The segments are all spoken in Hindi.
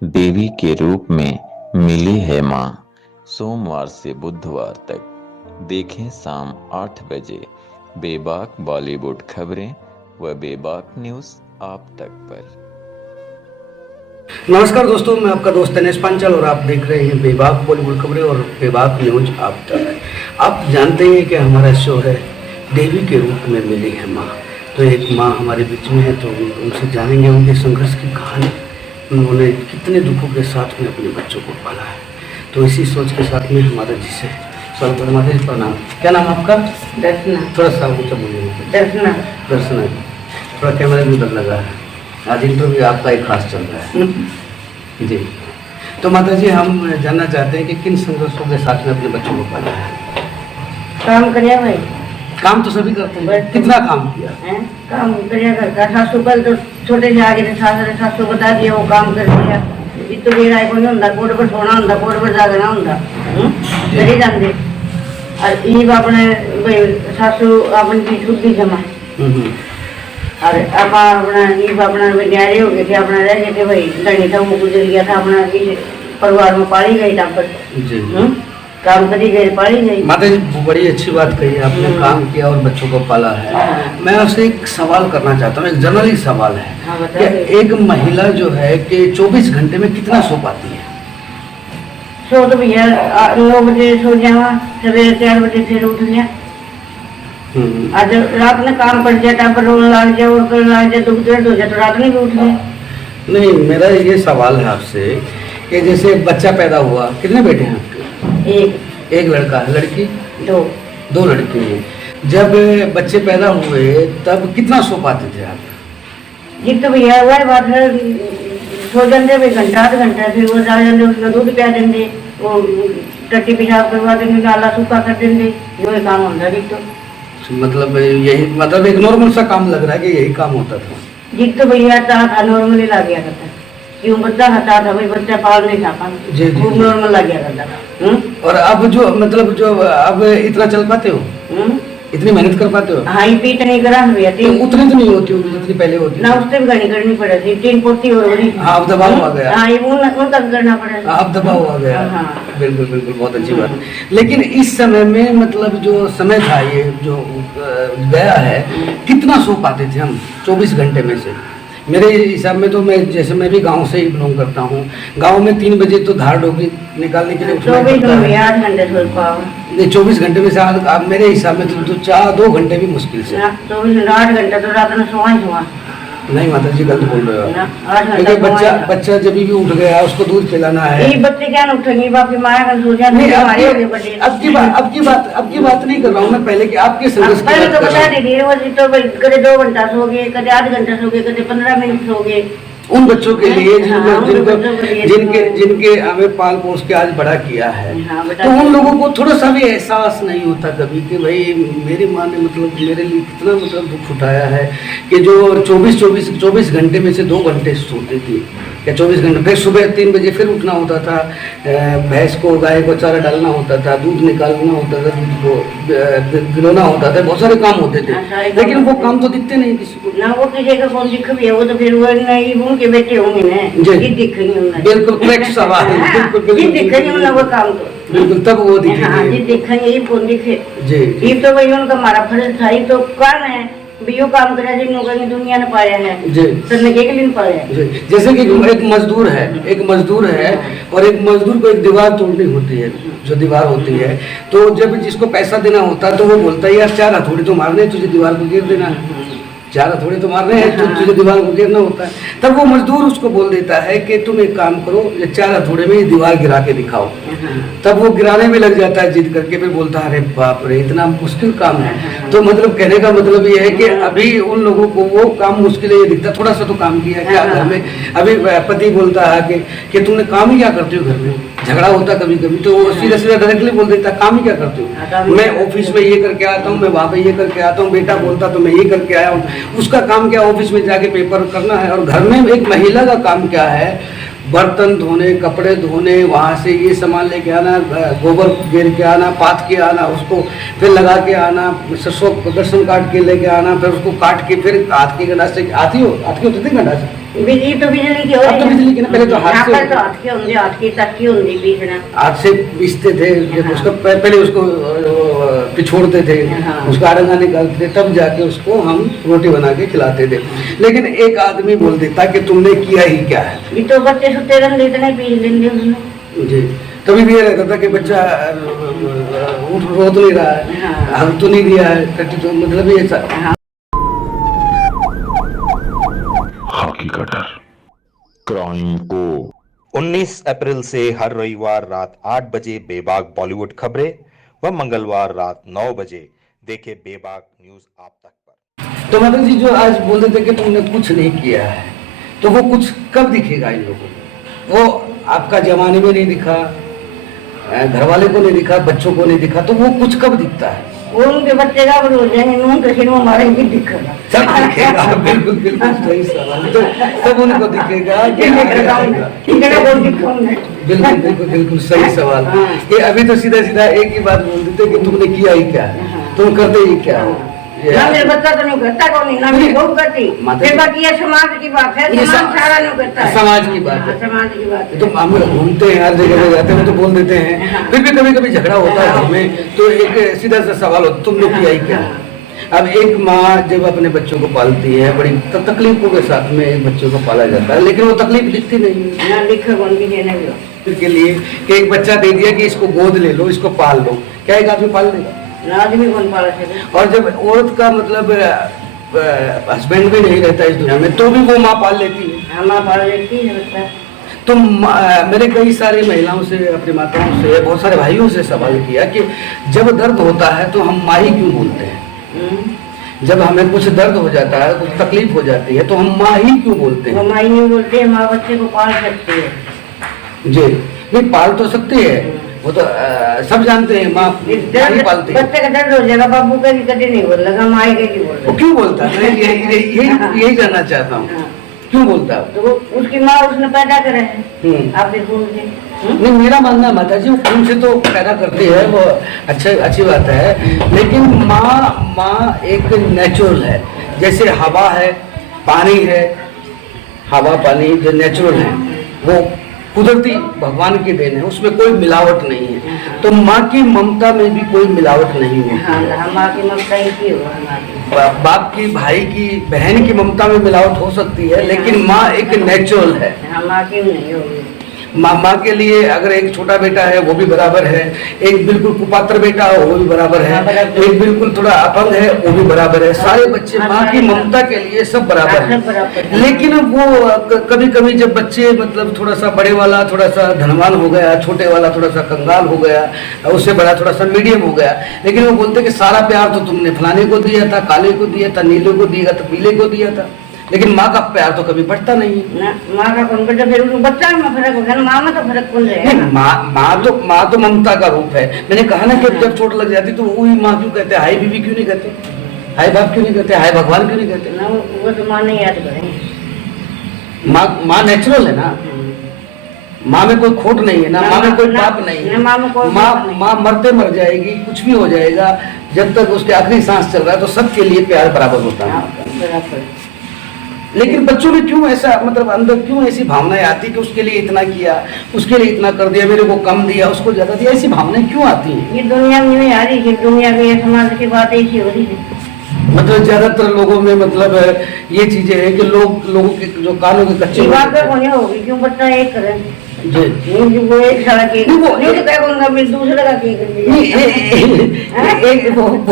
देवी के रूप में मिली है माँ। सोमवार से बुधवार तक देखें शाम 8 बजे बेबाक बॉलीवुड खबरें व बेबाक न्यूज़ आप तक पर। नमस्कार दोस्तों, मैं आपका दोस्त दिनेश पांचाल और आप देख रहे हैं बेबाक बॉलीवुड खबरें और बेबाक न्यूज आप तक। आप जानते हैं कि हमारा शो है देवी के रूप में मिली है माँ। तो एक माँ हमारे बीच में है, तो उनसे जानेंगे उनके संघर्ष की कहानी। उन्होंने कितने दुखों के साथ में अपने बच्चों को पाला है। तो इसी सोच के साथ में हमारा जी से सवाल कर। माता जी प्रणाम। क्या नाम आपका? दर्शना। थोड़ा सा ऊँचा बोलिए। दर्शना। दर्शना जी, थोड़ा कैमरा भी उधर लगा है। आज इंटरव्यू आपका एक खास चल रहा है जी। तो माता जी, हम जानना चाहते हैं कि किन संघर्षों के साथ में अपने बच्चों को पाला है। काम करिया भाई। काम तो सभी करते हैं, कितना काम किया हैं? काम करिया करता। सासू कल तो छोटे से आगे सासू बता दिया, वो काम कर दिया। इतो भी राय को नहीं होता, कोट पर सोना होता, कोट पर जागना होता, करी जाते। और ये अपने भाई सासू अपन की शुद्धि जमा और अपना न्यारे हो गए थे, अपना रह गए थे भाई। धनी था वो गुजर गया था, अपना परिवार में पाली गई टापर। काम करी गई, पाली गई। माता जी, बड़ी अच्छी बात कही है आपने। काम किया और बच्चों को पाला है। मैं आपसे एक सवाल करना चाहता हूँ, एक जनरली सवाल है कि एक महिला जो है कि 24 घंटे में कितना सो पाती है? सो तो भैया 9 बजे सो जावा, सवेरे 4 बजे फिर उठ गया। आज रात में काम कर जाता, पर लाग जाए और कर लाग जाए, दुख दर्द हो जाए तो रात में भी उठ गए। नहीं, मेरा ये सवाल है आपसे कि जैसे बच्चा पैदा हुआ, कितने बेटे हैं आपके? एक लड़का है, लड़की? दो लड़के हैं। जब बच्चे पैदा हुए तब कितना सो पाते थे आप? जी तो भैया वह बात है, सो जाते भाई घंटा आध घंटा, फिर वो जा जाते, उसमें दूध पिया देंगे, वो टट्टी पेशाब करवा देंगे, गाला सूखा कर देंगे। वही काम होता जी। तो मतलब यही, मतलब एक नॉर्मल सा काम लग रहा है कि यही काम होता था जी। तो भैया था नॉर्मली लग गया करता, क्यों बच्चा खाता था भाई, बच्चा पाल नहीं था पाल, खूब नॉर्मल लग गया करता था। और अब जो मतलब जो अब इतना चल पाते हो, इतनी मेहनत कर पाते हो? हाँ, पीट नहीं करा भैया। तो उतनी तो नहीं होती होगी जितनी पहले होती ना, उससे भी घनी करनी पड़े थी। 3 पोती हो रही। हाँ, अब दबाव आ गया। हाँ, ये उनका करना पड़ेगा। अब दबाव आ गया। हाँ। बिल्कुल बिल्कुल, बहुत अच्छी बात है। लेकिन इस समय में मतलब जो समय था ये जो गया है, कितना सो पाते थे हम 24 घंटे में से? मेरे हिसाब में तो मैं भी गांव से ही बिलोंग करता हूँ। गांव में 3 बजे तो धार डोगी निकालने के लिए 24 घंटे सो पाओ। नहीं, 24 घंटे में से आप मेरे हिसाब में तो 2 घंटे भी मुश्किल से। 8 घंटा तो रात में सोआ। नहीं माता जी, गलत बोल रहे हो आप। क्योंकि बच्चा जब भी उठ गया उसको दूध पिलाना है। ये बच्चे क्या उठेंगे, बाप की माया का सो जाते हैं। अब की बात नहीं कर रहा हूँ मैं, पहले की आपके संघर्ष पहले तो बता दीजिए। वो तो कदे 2 घंटा सो गए, कदे 8 घंटा सो गए, कदे 15 मिनट सो गए। उन बच्चों के लिए जिनके हमें पाल पोस के आज बड़ा किया है। तो उन लोगों को थोड़ा सा भी एहसास नहीं होता कभी कि भाई मेरी माँ ने मतलब मेरे लिए कितना मतलब दुख उठाया है कि जो 24 घंटे में से 2 घंटे सोते थे या 24 घंटे, फिर सुबह 3 बजे फिर उठना होता था, भैंस को गाय को चारा डालना होता था, दूध निकालना होता था, दूध को पिलाना होता था, बहुत सारे काम होते थे। लेकिन वो काम तो दिखते नहीं किसी को ना। वो किसी का कौन दिख भी है, वो तो फिर वो नहीं के बेटे होंगे ना, ये दिखेंगे। बिल्कुल करेक्ट सवाल है। बिल्कुल ये दिखेंगे ना वो काम तो। बिल्कुल, तब वो दिखेंगे। हाँ, ये दिखेंगे, ये कौन दिखे जी। ये तो भाई उनका हमारा फर्ज था। ये तो काम है बियो काम करा जिन्होंने दुनिया ने पाया है जी। सरने के लिए पाया है। जैसे कि एक मजदूर है और एक मजदूर को एक दीवार तोड़नी होती है, जो दीवार होती है, तो जब जिसको पैसा देना होता है तो वो बोलता है यार 4 हथौड़े तो मारने, तुझे दीवार को गिर देना है। 4 हथौड़े तो मारने हैं, तो तुझे दीवार को गिरना होता है। तब वो मजदूर उसको बोल देता है कि तुम एक काम करो, ये 4 हथौड़े में ये दीवार गिरा के दिखाओ। तब वो गिराने में लग जाता है जिद करके, फिर बोलता है अरे बाप रे, इतना मुश्किल काम है। तो मतलब कहने का मतलब ये है कि अभी उन लोगों को वो काम मुश्किल है ये दिखता, थोड़ा सा तो काम किया क्या घर में। अभी पति बोलता है कि तुमने काम ही क्या करते हो घर में, झगड़ा होता कभी कभी, तो वो सीधा सीधा डायरेक्टली बोल देता काम ही क्या करते हो, मैं ऑफिस में ये करके आता हूँ, मैं वहाँ पे ये करके आता हूँ। बेटा बोलता तो मैं ये करके आया हूँ। उसका काम क्या, ऑफिस में जाके पेपर करना है। और घर में एक महिला का काम क्या है, बर्तन धोने, कपड़े धोने, वहाँ से ये सामान लेके आना, गोबर गिर के आना, पात के आना, उसको फिर लगा के आना, सरसों दर्शन काट के लेके आना, फिर उसको काट के फिर हाथ की गंडा से आती होती थी गंडा से बिजली तो बिजली की हो अब तो बिजली की ना, पहले तो हाथ से तो हाथ के होंगे, हाथ की तक की होंगी बीजना। हाथ से पीसते थे, जब उसको पहले उसको पिछोड़ते थे, उसका आरंगा निकालते थे, तब जाके उसको हम रोटी बना के खिलाते थे। लेकिन एक आदमी बोल देता कि तुमने किया ही क्या है। ये तो बच्चे सुते रहते इतने पीस लेंगे उसने जी, तभी भी ये रहता था कि बच्चा उठ रो तो नहीं रहा है, हम तो नहीं दिया है कट्टी, तो मतलब ये सब क्राइम को 19 अप्रैल से हर रविवार रात 8 बजे बेबाक बॉलीवुड खबरें व मंगलवार रात 9 बजे देखे बेबाक न्यूज आप तक पर। तो माता जी जो आज बोल रहे थे कि तुमने कुछ नहीं किया है, तो वो कुछ कब दिखेगा इन लोगों को? वो आपका जमाने में नहीं दिखा, घर वाले को नहीं दिखा, बच्चों को नहीं दिखा, तो वो कुछ कब दिखता है? वो उनके बच्चे का बड़े हो जाएंगे, नून के सिर में मारेंगे, दिखेगा सब दिखेगा। बिल्कुल बिल्कुल सही सवाल, तो सब उनको दिखेगा कि बिल्कुल बिल्कुल बिल्कुल सही सवाल। ये अभी तो सीधा सीधा एक ही बात बोल देते कि तुमने किया ही क्या, तुम करते ही क्या हो। ना मेरे बच्चा तो नहीं करता, कौन नहीं, ना मेरी बहू करती, फिर बाकी ये समाज की बात है, समाज सारा नहीं करता है, समाज की बात है, समाज की बात है। तो हम घूमते हैं, हर जगह पे जाते हैं तो बोल देते हैं, फिर भी कभी कभी झगड़ा होता है घर में, तो एक सीधा सा सवाल होता, तुमने किया ही क्या? अब एक माँ जब अपने बच्चों को पालती है, बड़ी तकलीफों के साथ में एक बच्चों को पाला जाता है, लेकिन वो तकलीफ दिखती नहीं है के लिए कि एक बच्चा दे दिया कि इसको गोद ले लो, इसको पाल लो, क्या एक आदमी पाल लेगा? आदमी कौन पाल सके? और जब औरत का मतलब हस्बैंड भी नहीं रहता इस दुनिया में, तो भी वो माँ पाल लेती है। माँ पाल लेती है। तो मैंने कई सारी महिलाओं से, अपनी माताओं से, बहुत सारे भाइयों से सवाल किया कि जब दर्द होता है तो हम माँ ही क्यों बोलते हैं? जब हमें कुछ दर्द हो जाता है, कुछ तकलीफ हो जाती है, तो हम माँ ही क्यों बोलते हैं? माँ ही नहीं बोलते, माँ बच्चे को पाल सकती है। जी, नहीं पाल तो सकती है, वो तो सब जानते हैं, माँ नहीं पालती। बच्चे का दर्द हो जाएगा, बाबू का भी कभी नहीं बोल लगा, माँ के नहीं बोल। वो क्यों बोलता है? यही जानना चाहता हूँ, क्यों बोलता है? तो उसकी माँ उसने पैदा करे है, आपके खून से। नहीं, मेरा मानना माता जी, वो खून से तो पैदा करती है, वो अच्छी बात है, लेकिन माँ एक नेचुरल है, जैसे हवा है, पानी है, हवा पानी जो नेचुरल है, वो कुदरती भगवान की देन है, उसमें कोई मिलावट नहीं है। तो माँ की ममता में भी कोई मिलावट नहीं है। माँ की ममता ही होगा। बाप की, भाई की, बहन की ममता में मिलावट हो सकती है, लेकिन माँ एक नेचुरल है। माँ की नहीं होगी। माँ के लिए अगर एक छोटा बेटा है वो भी बराबर है, एक बिल्कुल कुपात्र बेटा हो वो भी बराबर है, एक बिल्कुल थोड़ा अपंग है वो भी बराबर है, सारे बच्चे माँ की ममता के लिए सब बराबर है। लेकिन वो कभी कभी जब बच्चे मतलब थोड़ा सा बड़े वाला थोड़ा सा धनवान हो गया, छोटे वाला थोड़ा सा कंगाल हो गया, उससे बड़ा थोड़ा सा मीडियम हो गया, लेकिन वो बोलते कि सारा प्यार तो तुमने फलाने को दिया था, काले को दिया था, नीले को दिया था, पीले को दिया था, लेकिन माँ का प्यार तो कभी बढ़ता नहीं है। माँ का कौन बढ़ता, फिर बच्चा में फर्क होगा ना, माँ में तो फर्क कौन रहेगा? माँ तो ममता का रूप है। मैंने कहा ना कि जब चोट लग जाती तो वही माँ क्यों कहते, हाय बीबी क्यों नहीं कहते, हाय बाप क्यों नहीं कहते, हाय भगवान क्यों नहीं कहते? ना वो तो माँ नहीं याद करेंगे। माँ नेचुरल है ना, माँ में कोई खोट नहीं है ना, माँ में कोई पाप नहीं है। माँ मरते मर जाएगी, कुछ भी हो जाएगा, जब तक उसके आखिरी सांस चल रहा है तो सबके लिए प्यार बराबर होता है। लेकिन बच्चों में क्यों ऐसा, मतलब अंदर क्यों ऐसी भावनाएं आती कि उसके लिए इतना किया, उसके लिए इतना कर दिया, मेरे को कम दिया, उसको ज्यादा दिया, ऐसी भावनाएं क्यों आती हैं? ये दुनिया में नहीं आ रही है, दुनिया में समाज की बात ऐसी हो रही है। मतलब ज्यादातर लोगों में मतलब ये चीजें हैं कि लोगों के जो कानों के कच्चे होगी, क्यों बच्चा एक करे जी, वो एक साल की दूसरे का वो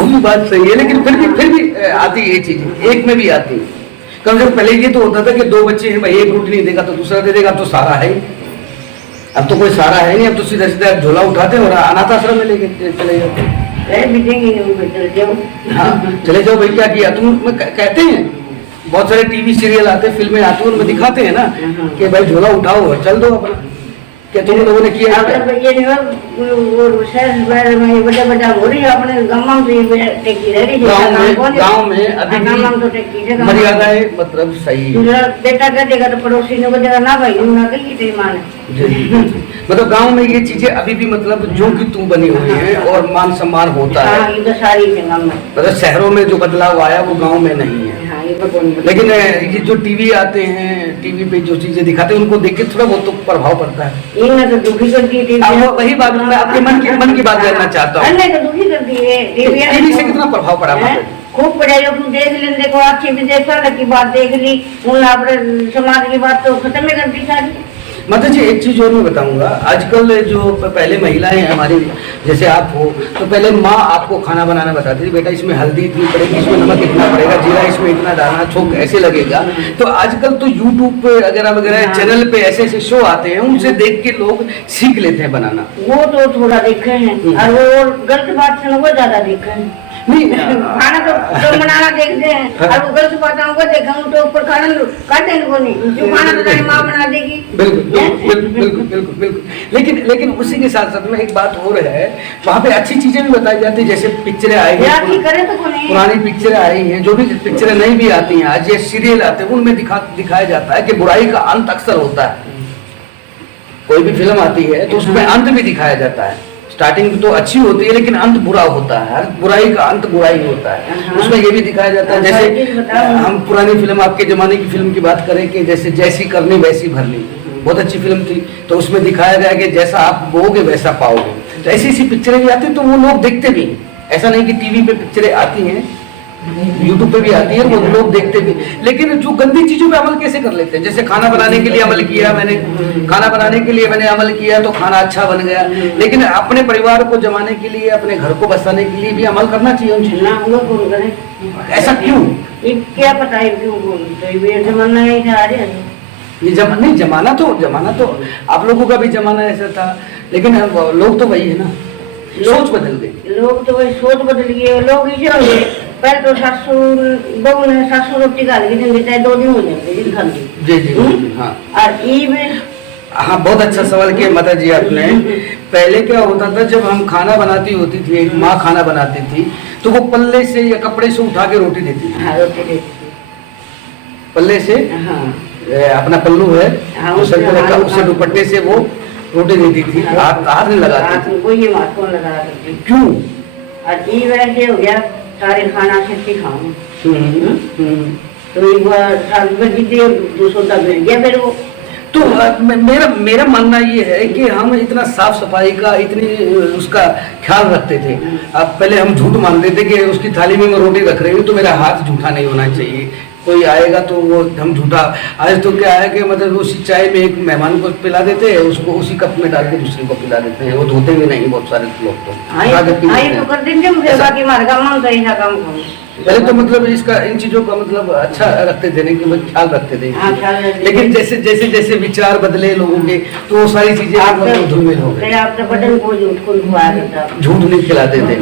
भी बात सही है, लेकिन फिर भी आती है ये चीज, एक में भी आती है। कम से कम पहले ये तो होता था कि दो बच्चे हैं भाई, एक रोटी नहीं देगा तो दूसरा दे देगा, तो सारा है। अब तो कोई सारा है नहीं, अब तो सीधा सीधा झोला उठाते हैं और अनाथ आश्रम में लेके चले जाते हैं। हाँ, चले जाओ भाई, क्या किया तुम, कहते हैं। बहुत सारे टीवी सीरियल आते, फिल्में आती हैं, उनमें दिखाते हैं ना कि भाई झोला उठाओ और चल दो अपना। क्या तुम लोगों ने किया? गाँव में अभी मर्यादाएं मतलब सही, बेटा कर देगा तो पड़ोसी ने बोलेगा ना भाई ना कही माने। मतलब गांव में ये चीजें अभी भी मतलब जो कि तू बनी हुई है और मान सम्मान होता है। ये तो सारी मतलब शहरों में जो बदलाव आया वो गांव में नहीं है। पर कौन बोले। लेकिन ये जो टीवी आते हैं, टीवी पे जो चीजें दिखाते हैं उनको देख के थोड़ा बहुत तो प्रभाव पड़ता है। इनने तो दुखी कर दी टीवी। अब वही बात मैं आपके मन की बात जानना चाहता हूँ। अन्य तो दुखी कर दी है टीवी से कितना प्रभाव पड़ा माता जी? खूब पढ़ाई तुम देख लें, देखो अच्छी विदेश की बात देख ली, उन अपने समाज की बात तो खत्म ही कर दी सारी। माता जी एक चीज और मैं बताऊंगा, आजकल जो पहले महिलाएं हमारी जैसे आप हो, तो पहले माँ आपको खाना बनाना बताती थी, बेटा इसमें हल्दी इतनी पड़ेगी, इसमें नमक इतना पड़ेगा, जीरा इसमें इतना डालना, छोंक ऐसे लगेगा। तो आजकल तो यूट्यूब पे वगैरह वगैरह चैनल पे ऐसे ऐसे शो आते हैं, उनसे देख के लोग सीख लेते हैं बनाना। वो तो थोड़ा देखे हैं और वो गलत बात से वो ज्यादा देखे हैं। नहीं खाना तो बनाना देखते हैं और वो गलत बातों को देखा तो ऊपर खाना काटे को नहीं, जो खाना तो तेरी माँ बना देगी। बिल्कुल। लेकिन उसी के साथ साथ में एक बात और है, वहाँ पे अच्छी चीजें भी बताई जाती है, जैसे पिक्चरें आई हैं, करे तो कौन है? पुरानी पिक्चरें आई हैं, जो भी पिक्चरें नहीं भी आती हैं आज, ये सीरियल आते हैं, उनमें दिखाया जाता है कि बुराई का अंत अक्सर होता है। कोई भी फिल्म आती है तो उसमें अंत भी दिखाया जाता है। स्टार्टिंग तो अच्छी होती है लेकिन अंत बुरा होता है, हर बुराई का अंत बुराई होता है। उसमें ये भी दिखाया जाता है, जैसे हम पुरानी फिल्म, आपके जमाने की फिल्म की बात करें कि जैसे जैसी करनी वैसी भरनी, बहुत अच्छी फिल्म थी। तो उसमें दिखाया गया कि जैसा आप बोओगे वैसा पाओगे। तो ऐसी ऐसी पिक्चरें भी आती हैं तो वो लोग देखते भी, ऐसा नहीं कि टीवी पे पिक्चरें आती हैं, यूट्यूब पे भी आती है, वो लोग देखते भी। लेकिन जो गंदी चीजों पे अमल कैसे कर लेते हैं, जैसे खाना बनाने के लिए अमल किया मैंने, खाना बनाने के लिए मैंने अमल किया तो खाना अच्छा बन गया, लेकिन अपने परिवार को जमाने के लिए, अपने घर को बसाने के लिए भी अमल करना चाहिए उन चीजों। ना वो कौन करे? ऐसा क्यों? ये क्या पता है क्यों बोलते? ये जमाना नहीं था अरे ये जमाना तो आप लोगों का भी जमाना ऐसा था, लेकिन लोग तो वही है ना, सोच बदल गई। लोग तो वही सोच बदल गए, लोग इसे हो गए। पहले तो सासू बहू ने सासू रोटी खा ली दिन चाहे 2 दिन हो जाते दिन खाती। जी हाँ। और ये हाँ, बहुत अच्छा सवाल किया माता जी आपने। पहले क्या होता था, जब हम खाना बनाती होती थी, एक माँ खाना बनाती थी, तो वो पल्ले से या कपड़े से उठा के रोटी देती थी। हाँ, रोटी देती थी पल्ले से। हाँ, अपना पल्लू है, हाँ, उससे दुपट्टे से वो रोटी देती थी, हाथ नहीं लगाती थी। वो ये बात कौन लगा करती? क्यों? और ये वैसे हो गया सारे खाना से खाऊं तो एक बार साल में जीते 200 तक मिल गया फिर वो। तो मेरा मानना ये है कि हम इतना साफ सफाई का, इतनी उसका ख्याल रखते थे। अब पहले हम झूठ मानते थे कि उसकी थाली में मैं रोटी रख रही हूँ तो मेरा हाथ झूठा नहीं होना चाहिए, कोई आएगा तो वो हम झूठा। आज तो क्या है कि मतलब उसी चाय में एक मेहमान को पिला देते हैं, उसको उसी कप में डाल के दूसरे को पिला देते हैं, वो धोते भी नहीं बहुत सारे लोग तो कर देंगे मुझे बाकी मार काम करूँ। पहले तो मतलब इसका, इन चीजों का मतलब अच्छा रखते थे, नहीं कि ख्याल रखते थे। लेकिन जैसे जैसे जैसे विचार बदले लोगों के तो वो सारी चीजें धूमिल हो गई। झूठ नहीं खिलाते थे,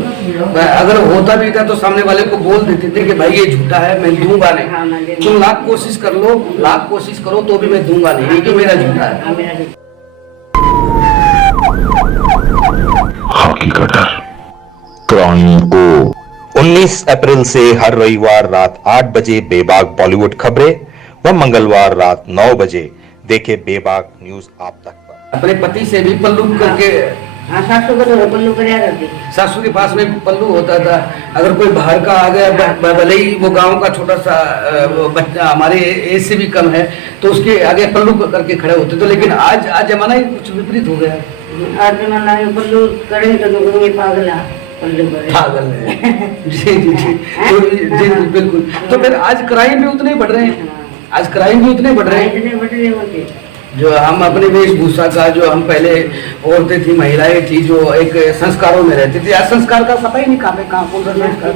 अगर होता भी था तो सामने वाले को बोल देते थे कि भाई ये झूठा है, मैं दूंगा नहीं। तुम लाख कोशिश कर लो, लाख कोशिश करो तो भी मैं दूंगा नहीं, ये मेरा झूठा है। हकीकत क्राइम को 19 अप्रैल से हर रविवार रात 8 बजे बेबाक बॉलीवुड खबरें व मंगलवार रात 9 बजे देखे बेबाक न्यूज आप तक पर। अपने पति से भी पल्लू करके, सासू को तो पल्लू कराया करती, सासू के पास में पल्लू होता था। अगर कोई बाहर का आ गया, भले ही वो गांव का छोटा सा बच्चा हमारे एज से भी कम है, तो उसके आगे पल्लू करके खड़े होते थे। लेकिन आज जमाना ही कुछ विपरीत हो गया। आज जमाना में पल्लू करेंगे तो ये पागल है। जी बिल्कुल। तो फिर आज क्राइम भी उतने बढ़ रहे हैं, आज क्राइम भी उतने बढ़ रहे हैं। जो हम अपने वेशभूषा का, जो हम पहले औरतें थी, महिलाएं थी, जो एक संस्कारों में रहती थी, आज संस्कार का पता ही नहीं कहाँ कौन सा संस्कार।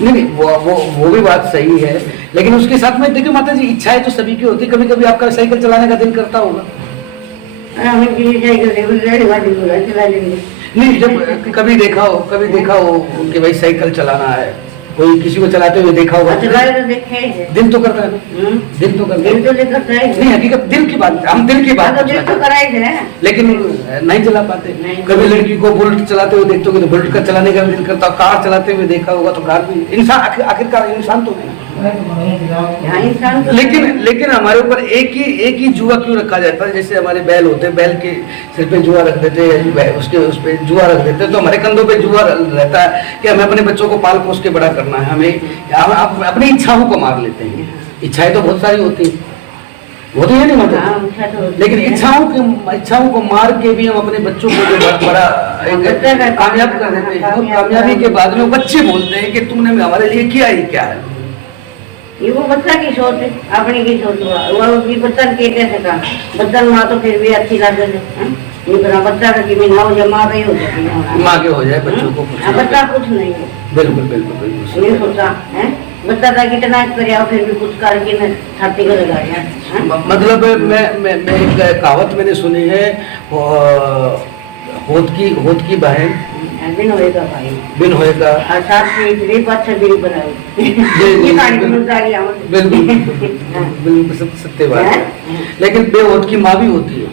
नहीं, वो भी बात सही है, लेकिन उसके साथ में देखिए माता जी, इच्छाएं तो सभी की होती। कभी कभी आपका साइकिल चलाने का दिल करता होगा। नहीं, जब कभी देखा हो कि भाई साइकिल चलाना है, कोई किसी को चलाते हुए देखा होगा, दिल तो करता है, दिल तो करता है। नहीं, हकीकत दिल की बात, हम दिल की बात लेकिन नहीं चला पाते। कभी लड़की को बुलेट चलाते हुए देखते हो तो बुलेट का चलाने का दिल करता, कार चलाते हुए देखा होगा तो कार भी। इंसान आखिरकार इंसान तो है। यहाँ इंसान तो लेकिन हमारे ऊपर एक ही जुआ क्यों रखा जाता है? जैसे हमारे बैल होते हैं, बैल के सिर पे जुआ रख देते हैं, उसके उस पे जुआ रख देते हैं, तो हमारे कंधों पे जुआ रहता है कि हमें अपने बच्चों को पाल पोस के बड़ा करना है। हम अपनी इच्छाओं को मार लेते हैं। इच्छाएं तो बहुत सारी होती है, होती है नहीं मतलब, लेकिन इच्छाओं को मार के भी हम अपने बच्चों को जो बड़ा कामयाब कर देते हैं। और कामयाबी के बाद में बच्चे बोलते हैं कि तुमने हमारे लिए किया ही क्या है। ये वो बच्चा की सोच है, अपनी की सोच वो उसकी बच्चा के कैसे कहा बच्चा माँ तो फिर भी अच्छी लग रही बच्चा का कि ना हो जाए, माँ का ही हो जाए, माँ के हो जाए, बच्चों को बच्चा कुछ नहीं है। बिल्कुल बिल्कुल बिल्कुल ये सोचा है बच्चा का कितना कर फिर भी कुछ करके मैं छाती को लगा दिया। मतलब मैं एक कहावत मैंने सुनी है, होत की बहन बिन होएगा भाई, बिन होएगा अर्थात से इतनी पक्ष बिन बनाई ये कहानी समझदारी आवत बिल्कुल सत्य बात है। लेकिन बेहोत की माँ भी होती है,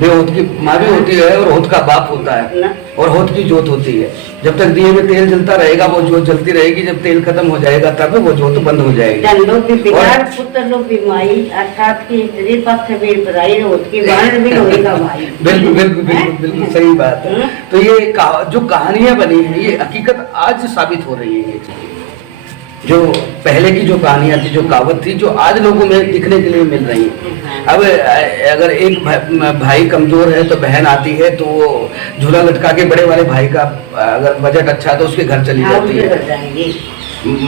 बेहोत की माँ भी होती है, और होत का बाप होता है, और होत की जोत होती है। जब तक दिए में तेल जलता रहेगा वो जोत जलती रहेगी, जब तेल खत्म हो जाएगा तब वो जोत बंद हो जाएगी। लोग भी पिता पुत्र लोग भी माई अर्थात की स्त्री पक्ष बीर पराई होत की बहन भी होएगा भाई। बिल्कुल बिल्कुल बिल्कुल बिल्कुल सही बात है। तो ये जो कहानियां बनी है ये हकीकत आज साबित हो रही है। जो पहले की जो कहानियां थी, जो कहावत थी, जो आज लोगों में दिखने के लिए मिल रही है। अब अगर एक भाई कमजोर है तो बहन आती है तो वो झूला लटका के बड़े वाले भाई का अगर बजट अच्छा है तो उसके घर चली जाती है।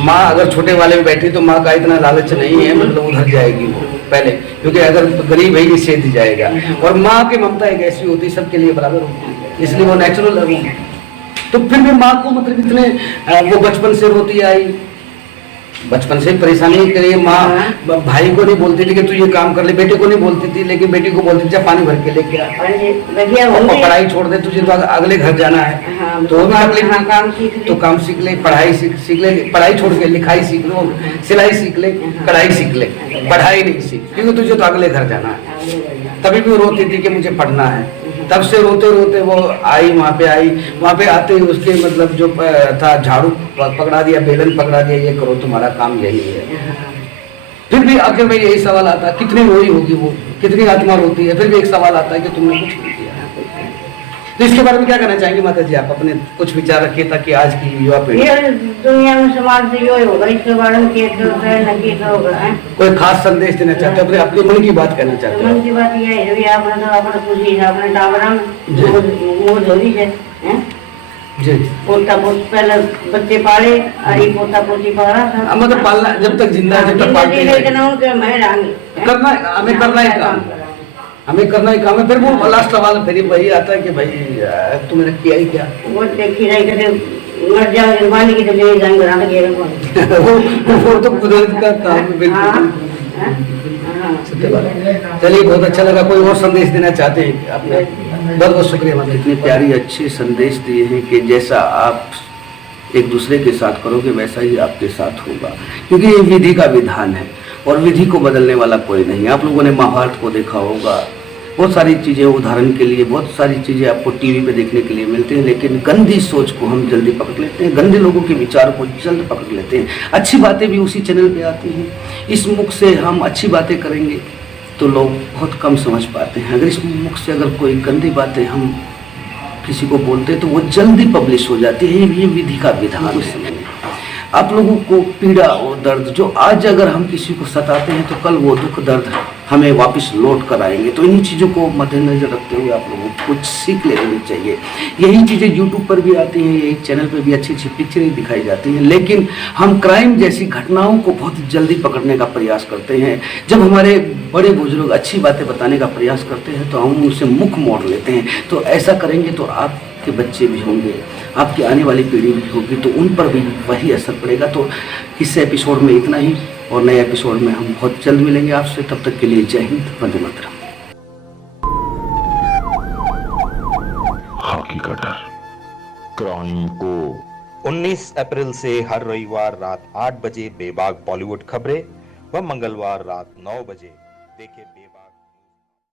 माँ अगर छोटे वाले में बैठी तो माँ का इतना लालच नहीं है, मतलब उधर जाएगी वो पहले, क्योंकि अगर गरीब है ये सेध जाएगा। और माँ की ममता एक ऐसी होती है सबके लिए बराबर होती है, इसलिए वो नेचुरल है। तो फिर भी माँ को मतलब इतने वो बचपन से रोती आई, बचपन से परेशानी करी। माँ भाई को नहीं बोलती थी कि तू ये काम कर ले, बेटे को नहीं बोलती थी, लेकिन बेटी को बोलती थी जब पानी भर के लेके आ, पढ़ाई छोड़ दे, तुझे तो अगले घर जाना है। तो काम सीख ले, पढ़ाई सीख ले, पढ़ाई छोड़ के लिखाई सीख लो, सिलाई सीख ले, कढ़ाई सीख ले, पढ़ाई नहीं सीख, क्योंकि तुझे तो अगले घर जाना है। तभी भी रोती थी कि मुझे पढ़ना है। तब से रोते रोते वो आई, वहाँ पे आते ही उसके मतलब जो था झाड़ू पकड़ा दिया, बेलन पकड़ा दिया, ये करो तुम्हारा काम यही है। फिर भी आखिर में यही सवाल आता है, कितनी रोई होगी वो, कितनी आत्मा रोती है, फिर भी एक सवाल आता है कि तुमने कुछ नहीं किया। तो इसके बारे में क्या कहना चाहेंगे माता जी, आप अपने कुछ विचार रखिए ताकि आज की युवा पीढ़ी दुनिया में समाज से यो होगा, इसके बारे में कोई खास संदेश देना चाहते हैं, अपने मन की बात कहना चाहते हैं? मन की बात ये है आपने तो अपने खुशी है, अपने टावरा वो जरूरी है जी। पोता पोती पहले बच्चे पाले, अरे पोता पोती पाला, मतलब पालना जब तक जिंदा है, जब तक पालते हैं करना, हमें करना ही काम, हमें करना ही काम है। फिर वो लास्ट सवाल फिर वही आता है कि भाई तुमने किया ही क्या? वो देखी जाए मर जाएंगे मानी की तो ले जाएंगे रात के वो तो कुदरत का काम है। बिल्कुल सत्य बात। चलिए बहुत अच्छा लगा। कोई और संदेश देना चाहते हैं आपने? बहुत बहुत शुक्रिया मतलब इतनी प्यारी अच्छे संदेश दिए हैं कि जैसा आप एक दूसरे के साथ करोगे वैसा ही आपके साथ होगा, क्योंकि ये विधि का विधान है और विधि को बदलने वाला कोई नहीं। आप लोगों ने महाभारत को देखा होगा, बहुत सारी चीज़ें, उदाहरण के लिए बहुत सारी चीज़ें आपको टीवी पे देखने के लिए मिलती हैं, लेकिन गंदी सोच को हम जल्दी पकड़ लेते हैं, गंदे लोगों के विचार को जल्द पकड़ लेते हैं। अच्छी बातें भी उसी चैनल पे आती हैं। इस मुख से हम अच्छी बातें करेंगे तो लोग बहुत कम समझ पाते हैं। अगर इस मुख से अगर कोई गंदी बातें हम किसी को बोलते हैं तो वो जल्दी पब्लिश हो जाती है। ये विधि का विधान है। आप लोगों को पीड़ा और दर्द जो आज अगर हम किसी को सताते हैं तो कल वो दुख दर्द हमें वापस लौट कर आएंगे। तो इन्हीं चीज़ों को मद्देनजर रखते हुए आप लोगों को कुछ सीख लेनी चाहिए। यही चीज़ें यूट्यूब पर भी आती हैं, यही चैनल पर भी अच्छी अच्छी पिक्चरें दिखाई जाती हैं, लेकिन हम क्राइम जैसी घटनाओं को बहुत जल्दी पकड़ने का प्रयास करते हैं। जब हमारे बड़े बुजुर्ग अच्छी बातें बताने का प्रयास करते हैं तो हम उनसे मुख मोड़ लेते हैं। तो ऐसा करेंगे तो आपके बच्चे भी होंगे, आपकी आने वाली पीढ़ी भी होगी, तो उन पर भी वही असर पड़ेगा। तो इस एपिसोड में इतना ही, और नए एपिसोड में हम बहुत जल्द मिलेंगे आपसे। तब तक के लिए जय हिंद, वंदे मातरम। हकीकत क्राइम को 19 अप्रैल से हर रविवार रात 8 बजे बेबाक बॉलीवुड खबरें व मंगलवार रात 9 बजे देखें बेबाक।